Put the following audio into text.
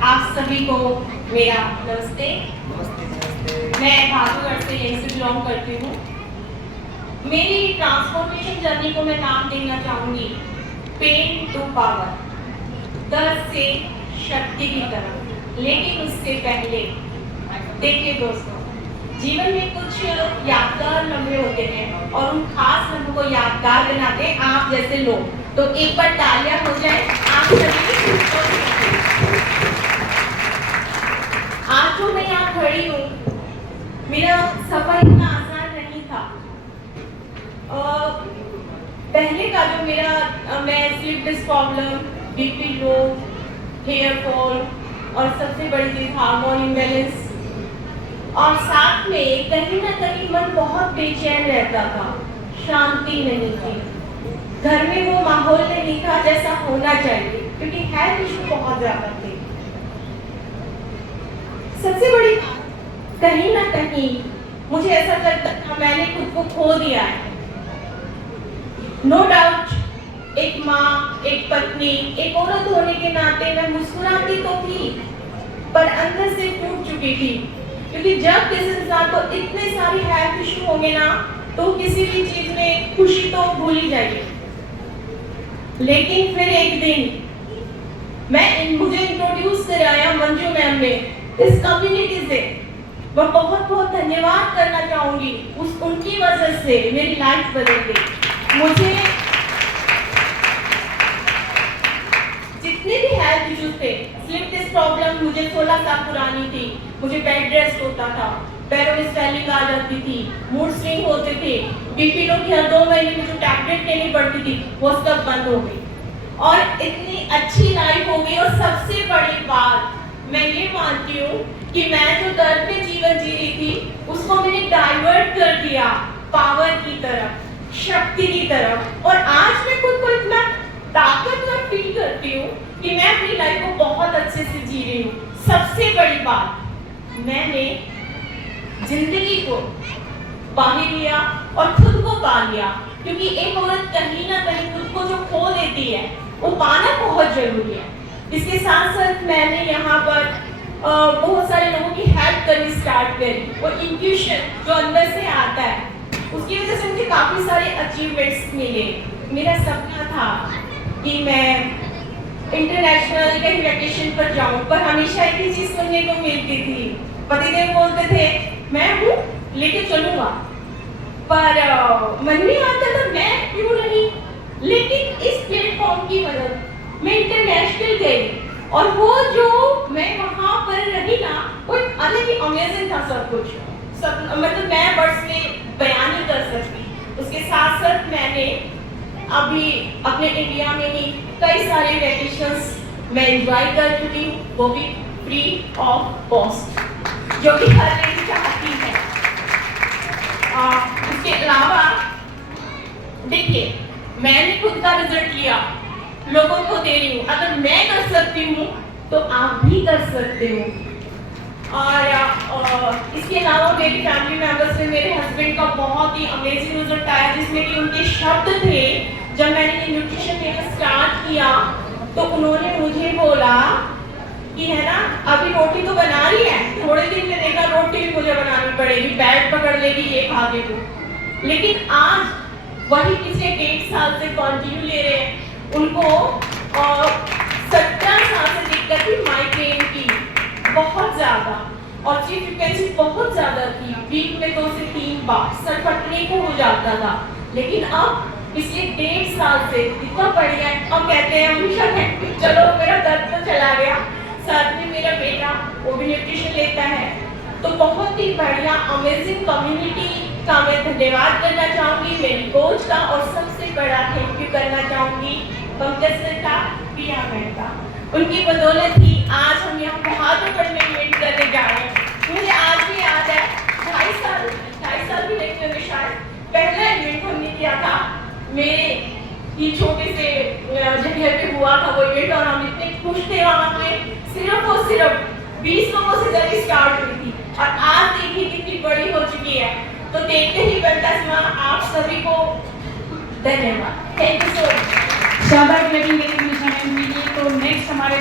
आप सभी को मेरा नमस्ते। मैं भागलपुर से यहीं से बिलोंग करती हूँ। मेरी ट्रांसफॉर्मेशन जर्नी को मैं नाम देना चाहूँगी पेन टू पावर, दर्द से शक्ति की तरफ। लेकिन उससे पहले देखिए दोस्तों, जीवन में कुछ यादगार लम्हे होते हैं और उन खास लम्हों को यादगार बनाते हैं आप जैसे लोग। तो एक बार तालियां हो जाए आप सभी। आज जो मैं यहाँ खड़ी हूँ, मेरा सफर इतना आसान नहीं था। पहले का जो मेरा मैं slip disc problem, BP low, hair fall और सबसे बड़ी चीज हार्मोन इम्बैलेंस, और साथ में कहीं ना कहीं मन बहुत बेचैन रहता था, शांति नहीं थी, घर में वो माहौल नहीं था जैसा होना चाहिए, क्योंकि हेल्थ इशू बहुत ज्यादा थे। सबसे बड़ी बात, कहीं ना कहीं मुझे ऐसा लगता था मैंने खुद को खो दिया है। नो डाउट एक माँ, एक पत्नी, एक औरत होने के नाते मैं मुस्कुराती तो थी, पर अंदर से टूट चुकी थी, क्योंकि जब किसी इंसान को इतने सारे हेल्थ इशू होंगे ना, तो किसी भी चीज में खुशी तो भूल ही जाएगी। लेकिन फिर एक दिन मुझे इंट्रोड्यूस कराया मंजू मैम ने इस कम्युनिटी से। मैं बहुत बहुत धन्यवाद करना चाहूंगी, उनकी वजह से मेरी लाइफ बदल गई। मुझे जितने भी हेल्थ इश्यूज थे, स्लिप डिस्क प्रॉब्लम मुझे 16 साल पुरानी थी, मुझे बेड रेस्ट होता था, पैरों में स्वेलिंग आ जाती थी, मूड स्विंग होते थे, बीपी लो की हर 2 महीने में जो टैबलेट लेनी पड़ती थी वो सब बंद हो गई और इतनी अच्छी लाइफ हो गई। और सबसे बड़ी बात मैं ये मानती हूँ कि मैं जो दर्द में जीवन जी रही थी उसको मैंने डाइवर्ट कर दिया पावर की तरफ, शक्ति की तरफ, और आज मैं खुद को इतना ताकतवर फील करती हूँ कि मैं अपनी लाइफ को बहुत अच्छे से जी रही हूँ। सबसे बड़ी बात, मैंने जिंदगी को बांध लिया और खुद को पा लिया, क्योंकि एक औरत कहीं ना कहीं खुद को जो खो देती है वो पाना बहुत जरूरी है। इसके साथ साथ मैंने यहाँ पर बहुत सारे लोगों की हेल्प करनी स्टार्ट करी। वो इंट्यूशन जो अंदर से आता है, उसकी वजह से मुझे काफी सारे अचीवमेंट्स मिले। मेरा सपना था कि मैं इंटरनेशनल कहीं वैकेशन पर जाऊं, पर हमेशा एक ही चीज सुनने को मिलती थी, पतिदेव बोलते थे मैं हूँ लेके चलूंगा, पर मन में आता था मैं क्यों नहीं। लेकिन इस प्लेटफॉर्म की मदद मैं इंटरनेशनल गई और वो जो मैं वहां पर रही ना, वो अलग ही अमेजिंग था। सब कुछ मतलब मैं वर्ड्स में बयान नहीं कर सकती। उसके साथ साथ मैंने अभी अपने इंडिया में ही कई सारे वैकेशंस मैं एंजॉय कर चुकी हूँ, वो भी फ्री ऑफ कॉस्ट, जो कि हर लड़की चाहती है। उसके अलावा देखिए, मैंने खुद का रिजल्ट लिया, लोगों को दे रही हूँ। अगर मैं कर सकती हूँ तो आप भी कर सकते हो। और इसके अलावा मेरी फैमिली मेंबर्स में मेरे हस्बैंड का बहुत ही अमेजिंग रिजल्ट आया, जिसमें कि उनके शब्द थे जब मैंने ये न्यूट्रिशन लेना स्टार्ट किया, तो उन्होंने मुझे बोला कि है ना, अभी रोटी तो बना रही है, थोड़े दिन में देखा रोटी भी मुझे बनानी पड़ेगी, बैग पकड़ लेगी, ये खा के तो। लेकिन आज वही पिछले 1.5 साल से कंटिन्यू ले रहे हैं। उनको 17 साल से दिक्कत थी माइग्रेन की, बहुत ज्यादा, और चीफ फ्रीक्वेंसी बहुत ज्यादा थी, वीक में 2 से 3 बार सर फटने को हो जाता था। लेकिन अब पिछले 1.5 साल से इतना बढ़िया है। अब कहते हैं हमेशा, चलो मेरा दर्द तो चला गया, साथ में मेरा बेटा वो भी न्यूट्रिशन लेता है। तो बहुत ही बढ़िया अमेजिंग कम्युनिटी का मैं धन्यवाद करना चाहूंगी, मेरी कोच का, और सबसे बड़ा थैंक यू करना चाहूंगी पंकज सर का, प्रिया मैम का। उनकी बदौलत ही आज हम यहाँ बहादुरगढ़ में इवेंट करने जा रहे हैं। मुझे आज भी याद है, 2.5 साल भी नहीं होंगे शायद, पहला इवेंट हमने किया था मेरे ये छोटे से जगह पे हुआ था वो इवेंट, और हम इतने खुश थे वहाँ पे। सिर्फ और सिर्फ 20 लोगों से जब स्टार्ट हुई थी, और आज देखिए कितनी बड़ी हो चुकी है। तो देखते ही बनता है, आप सभी को धन्यवाद, थैंक यू सो मच। शाबाश लगी मेरी मिशन। तो नेक्स्ट हमारे